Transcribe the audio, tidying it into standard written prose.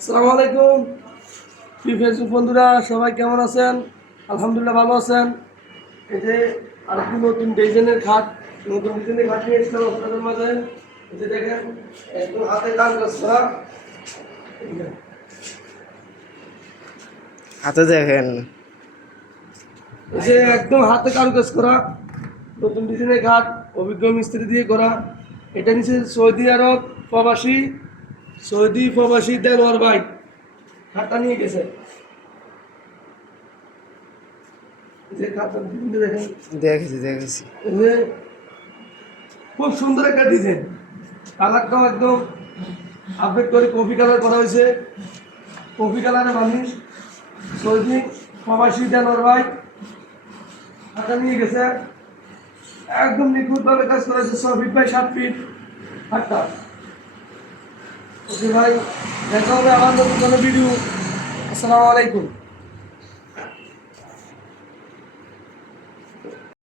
আসসালামু আলাইকুম প্রিয় ফেসবুক বন্ধুরা, সবাই কেমন আছেন? আলহামদুলিল্লাহ ভালো আছেন। এই যে আরেকটি নতুন ডিজাইনের খাট নিয়ে এসেছিলাম আপনাদের মাঝে। এই যে দেখেন, একদম হাতে কাজ করা, হাতে দেখেন। এই যে একদম হাতে কারুকাজ করা নতুন ডিজাইনের খাট, অভিজ্ঞ মিস্ত্রি দিয়ে করা। এটা নিচে সৌদি আরব প্রবাসী দেলোয়ার ভাই খাটটা নিয়ে গেছে। যে খাটটা দেখেন, দেখেছি। এই যে খুব সুন্দর একটা ডিজাইন, কালারটাও একদম আপডেট করে কফি কালার করা হয়েছে। কফি কালারের মানুষ সৌদি প্রবাসী দেলোয়ার ভাই খাটটা নিয়ে গেছে। একদম নিখুঁতভাবে কাজ করা হয়েছে, 6 ফিট বাই 7 ফিট খাটটা। ওকে ভাই, দেখা হবে আমার নতুন কোনো ভিডিও। আসসালামু আলাইকুম।